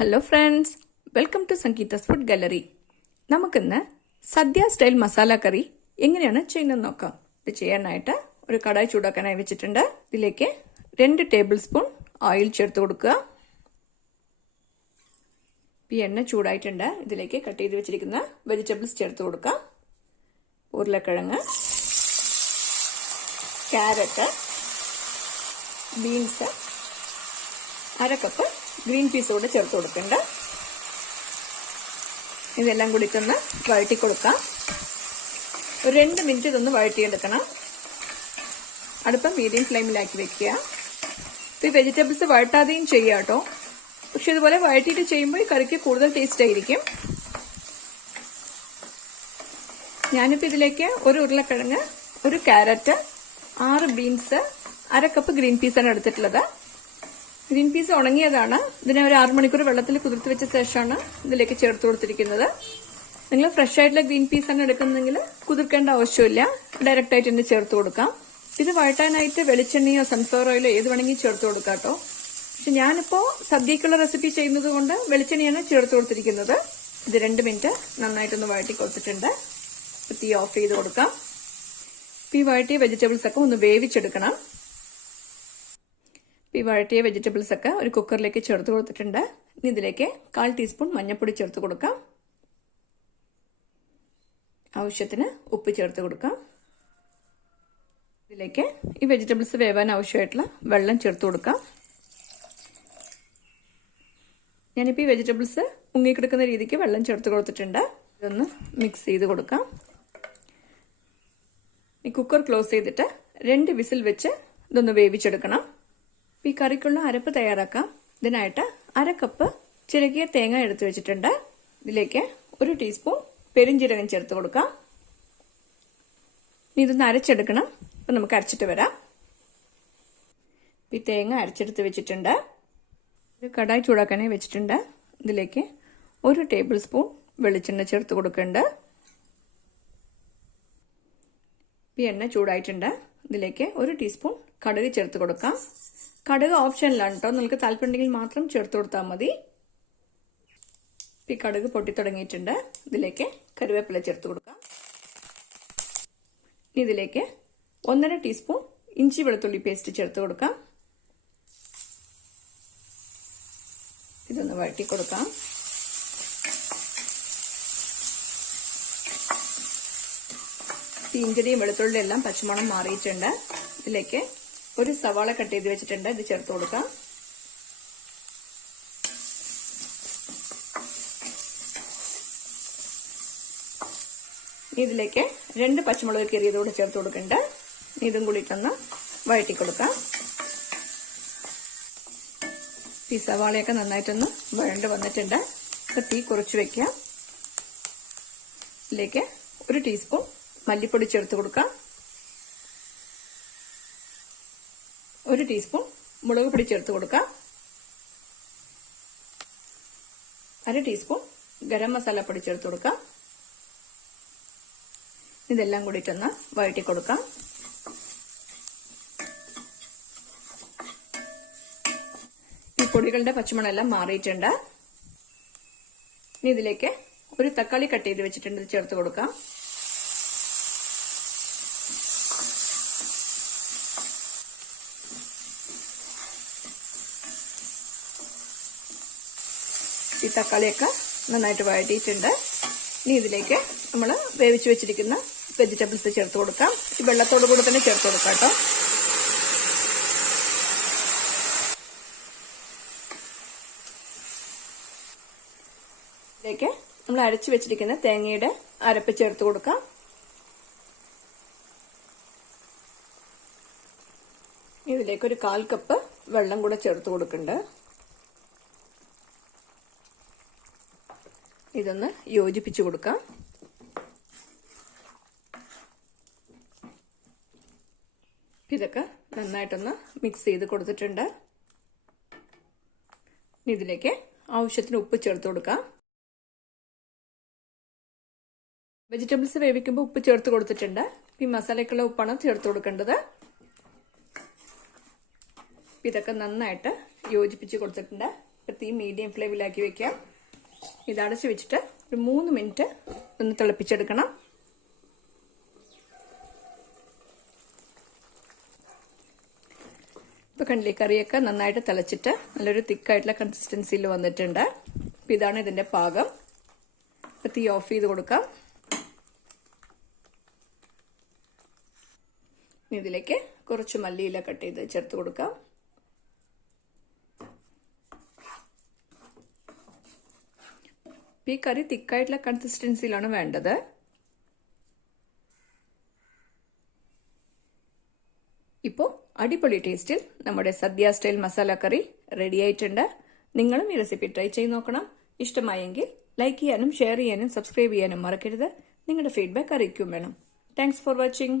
Hello friends, welcome to Sangeetha's food gallery. നമുക്കിന്ന് സദ്യ style masala കറി എങ്ങനെയാണ് ചെയ്യുന്നത് നോക്കാം. ഇത് ചെയ്യാനായിട്ട് ഒരു കടായി ചൂടാക്കാനായി വെച്ചിട്ടുണ്ട്. ഇതിലേക്ക് 2 ടേബിൾ സ്പൂൺ ഓയിൽ ചേർത്ത് കൊടുക്കുക. ഈ എണ്ണ ചൂടായിട്ടുണ്ട്. ഇതിലേക്ക് കട്ട് ചെയ്ത് വെച്ചിരിക്കുന്ന വെജിറ്റബിൾസ് ചേർത്ത് കൊടുക്കാം. ഉരുളക്കിഴങ്ങ്, carrot, beans, 1/2 cup green peas കൂടെ ചേർത്ത് കൊടുക്കണ്ട. ഇതെല്ലാം കൂടി ഒന്ന് വഴറ്റി കൊടുക്കാം. ഒരു 2 മിനിറ്റ് ഇതൊന്ന് വഴറ്റിയെടുക്കണം. അടുപ്പം മീഡിയം ഫ്ലെയിമിലാക്കി വെക്കുക. ഈ വെജിറ്റബിൾസ് വഴട്ടാതെയും ചെയ്യാം കേട്ടോ. പക്ഷെ ഇതുപോലെ വഴറ്റിയിട്ട് ചെയ്യുമ്പോൾ ഈ കറിക്ക് കൂടുതൽ ടേസ്റ്റ് ആയിരിക്കും. ഞാനിപ്പോൾ ഇതിലേക്ക് 1 ഉരുളക്കിഴങ്ങ്, 1 ക്യാരറ്റ്, 6 ബീൻസ്, 1/2 കപ്പ് ഗ്രീൻ പീസാണ് എടുത്തിട്ടുള്ളത്. ഗ്രീൻ പീസ് ഉണങ്ങിയതാണ്. ഇതിനെ ഒരു 6 മണിക്കൂർ വെള്ളത്തിൽ കുതിർത്ത് വെച്ച ശേഷമാണ് ഇതിലേക്ക് ചേർത്ത് കൊടുത്തിരിക്കുന്നത്. നിങ്ങൾ ഫ്രഷ് ആയിട്ടുള്ള ഗ്രീൻ പീസാണ് എടുക്കുന്നതെങ്കിൽ കുതിർക്കേണ്ട ആവശ്യമില്ല, ഡയറക്റ്റ് ആയിട്ട് തന്നെ ചേർത്ത് കൊടുക്കാം. ഇത് വഴട്ടാനായിട്ട് വെളിച്ചെണ്ണയോ സൺഫ്ലവർ ഓയിലോ ഏത് വേണമെങ്കിൽ ചേർത്ത് കൊടുക്കാം കേട്ടോ. പക്ഷെ ഞാനിപ്പോൾ സദ്യക്കുള്ള റെസിപ്പി ചെയ്യുന്നത് കൊണ്ട് വെളിച്ചെണ്ണയാണ് ചേർത്ത് കൊടുത്തിരിക്കുന്നത്. ഇത് 2 മിനിറ്റ് നന്നായിട്ടൊന്ന് വഴറ്റി കൊടുത്തിട്ടുണ്ട്. തീ ഓഫ് ചെയ്ത് കൊടുക്കാം. ഈ വഴറ്റിയ വെജിറ്റബിൾസ് ഒക്കെ ഒന്ന് വേവിച്ചെടുക്കണം. ഈ വഴറ്റിയ വെജിറ്റബിൾസ് ഒക്കെ ഒരു കുക്കറിലേക്ക് ചേർത്ത് കൊടുത്തിട്ടുണ്ട്. ഇനി ഇതിലേക്ക് 1/4 ടീസ്പൂൺ മഞ്ഞൾപ്പൊടി ചേർത്ത് കൊടുക്കാം. ആവശ്യത്തിന് ഉപ്പ് ചേർത്ത് കൊടുക്കാം. ഇതിലേക്ക് ഈ വെജിറ്റബിൾസ് വേവാൻ ആവശ്യമായിട്ടുള്ള വെള്ളം ചേർത്ത് കൊടുക്കാം. ഞാനിപ്പോൾ ഈ വെജിറ്റബിൾസ് മുങ്ങിക്കിടക്കുന്ന രീതിക്ക് വെള്ളം ചേർത്ത് കൊടുത്തിട്ടുണ്ട്. ഇതൊന്ന് മിക്സ് ചെയ്ത് കൊടുക്കാം. ഈ കുക്കർ ക്ലോസ് ചെയ്തിട്ട് 2 വിസിൽ വെച്ച് ഇതൊന്ന് വേവിച്ചെടുക്കണം. ഈ കറിക്കുള്ള അരപ്പ് തയ്യാറാക്കാം. ഇതിനായിട്ട് 1/2 കപ്പ് ചിരകിയ തേങ്ങ എടുത്തു വെച്ചിട്ടുണ്ട്. ഇതിലേക്ക് 1 ടീസ്പൂൺ പെരുംജീരകം ചേർത്ത് കൊടുക്കാം. ഇതൊന്ന് അരച്ചെടുക്കണം. അപ്പം നമുക്ക് അരച്ചിട്ട് വരാം. ഈ തേങ്ങ അരച്ചെടുത്ത് വെച്ചിട്ടുണ്ട്. ഒരു കടായി ചൂടാക്കാനായി വെച്ചിട്ടുണ്ട്. ഇതിലേക്ക് 1 ടേബിൾ സ്പൂൺ വെളിച്ചെണ്ണ ചേർത്ത് കൊടുക്കുന്നുണ്ട്. ഈ എണ്ണ ചൂടായിട്ടുണ്ട്. ഇതിലേക്ക് 1 ടീസ്പൂൺ കടുക് ചേർത്ത് കൊടുക്കാം. കടുക് ഓപ്ഷനിലാണ് കേട്ടോ, നിങ്ങൾക്ക് താല്പര്യമുണ്ടെങ്കിൽ മാത്രം ചേർത്ത് കൊടുത്താൽ മതി. ഈ കടുക് പൊട്ടി തുടങ്ങിയിട്ടുണ്ട്. ഇതിലേക്ക് കറിവേപ്പില ചേർത്ത് കൊടുക്കാം. ഇതിലേക്ക് 1/2 ടീസ്പൂൺ ഇഞ്ചി വെളുത്തുള്ളി പേസ്റ്റ് ചേർത്ത് കൊടുക്കാം. ഇതൊന്ന് വഴറ്റി കൊടുക്കാം. ഇഞ്ചിയും വെളുത്തുള്ളിയും എല്ലാം പച്ചമണം മാറിയിട്ടുണ്ട്. ഇതിലേക്ക് 1 സവാള കട്ട് ചെയ്ത് വെച്ചിട്ടുണ്ട്. ഇത് ചേർത്ത് കൊടുക്കാം. ഇതിലേക്ക് 2 പച്ചമുളക് കീറിയതോടെ ചേർത്ത് കൊടുക്കുന്നുണ്ട്. ഇതും കൂടിയിട്ടൊന്ന് വഴറ്റി കൊടുക്കാം. ഈ സവാളയൊക്കെ നന്നായിട്ടൊന്ന് വഴണ്ട് വന്നിട്ടുണ്ട്. തീ കുറച്ച് വെക്കാം. ഇതിലേക്ക് 1 ടീസ്പൂൺ മല്ലിപ്പൊടി ചേർത്ത് കൊടുക്കാം. 1 ടീസ്പൂൺ മുളക് പൊടി ചേർത്ത് കൊടുക്കാം. 1/2 ടീസ്പൂൺ ഗരം മസാല പൊടി ചേർത്ത് കൊടുക്കാം. ഇതെല്ലാം കൂടിയിട്ടൊന്ന് വഴറ്റി കൊടുക്കാം. ഈ പൊടികളുടെ പച്ചമണമെല്ലാം മാറിയിട്ടുണ്ട്. ഇനി ഇതിലേക്ക് 1 തക്കാളി കട്ട് ചെയ്ത് വെച്ചിട്ടുണ്ട്. ഇത് ചേർത്ത് കൊടുക്കാം. ഈ തക്കാളിയൊക്കെ നന്നായിട്ട് വഴറ്റിയിട്ടുണ്ട്. ഇനി ഇതിലേക്ക് നമ്മൾ വേവിച്ച് വെച്ചിരിക്കുന്ന വെജിറ്റബിൾസ് ചേർത്ത് കൊടുക്കാം. ഈ വെള്ളത്തോടു കൂടെ തന്നെ ചേർത്ത് കൊടുക്കാം കേട്ടോ. ഇതിലേക്ക് നമ്മൾ അരച്ചു വെച്ചിരിക്കുന്ന തേങ്ങയുടെ അരപ്പ് ചേർത്ത് കൊടുക്കാം. ഇതിലേക്ക് ഒരു 1/4 കപ്പ് വെള്ളം കൂടെ ചേർത്ത് കൊടുക്കുന്നുണ്ട്. ഇതൊന്ന് യോജിപ്പിച്ചു കൊടുക്കാം. ഇതൊക്കെ നന്നായിട്ടൊന്ന് മിക്സ് ചെയ്ത് കൊടുത്തിട്ടുണ്ട്. ഇതിലേക്ക് ആവശ്യത്തിന് ഉപ്പ് ചേർത്ത് കൊടുക്കാം. വെജിറ്റബിൾസ് വേവിക്കുമ്പോൾ ഉപ്പ് ചേർത്ത് കൊടുത്തിട്ടുണ്ട്. ഈ മസാലയ്ക്കുള്ള ഉപ്പാണ് ചേർത്ത് കൊടുക്കേണ്ടത്. ഇതൊക്കെ നന്നായിട്ട് യോജിപ്പിച്ച് കൊടുത്തിട്ടുണ്ട്. തീ മീഡിയം ഫ്ലെയിമിലാക്കി വെക്കാം. ഇത് അടച്ചു വെച്ചിട്ട് ഒരു 3 മിനിറ്റ് ഒന്ന് തിളപ്പിച്ചെടുക്കണം. ഇപ്പൊ കണ്ടില്ലേ, കറിയൊക്കെ നന്നായിട്ട് തിളച്ചിട്ട് നല്ലൊരു തിക്കായിട്ടുള്ള കൺസിസ്റ്റൻസിയിൽ വന്നിട്ടുണ്ട്. അപ്പൊ ഇതാണ് ഇതിന്റെ പാകം. ഇപ്പൊ തീ ഓഫ് ചെയ്ത് കൊടുക്കാം. ഇതിലേക്ക് കുറച്ച് മല്ലിയില കട്ട് ചെയ്ത് ചേർത്ത് കൊടുക്കാം. ഈ കറി തിക്കായിട്ടുള്ള കൺസിസ്റ്റൻസിയിലാണ് വേണ്ടത്. ഇപ്പോൾ അടിപൊളി ടേസ്റ്റിൽ നമ്മുടെ സദ്യ സ്റ്റൈൽ മസാല കറി റെഡി ആയിട്ടുണ്ട്. നിങ്ങളും ഈ റെസിപ്പി ട്രൈ ചെയ്ത് നോക്കണം. ഇഷ്ടമായെങ്കിൽ ലൈക്ക് ചെയ്യാനും ഷെയർ ചെയ്യാനും സബ്സ്ക്രൈബ് ചെയ്യാനും മറക്കരുത്. നിങ്ങളുടെ ഫീഡ്ബാക്ക് അറിയിക്കുകയും വേണം. Thanks for watching.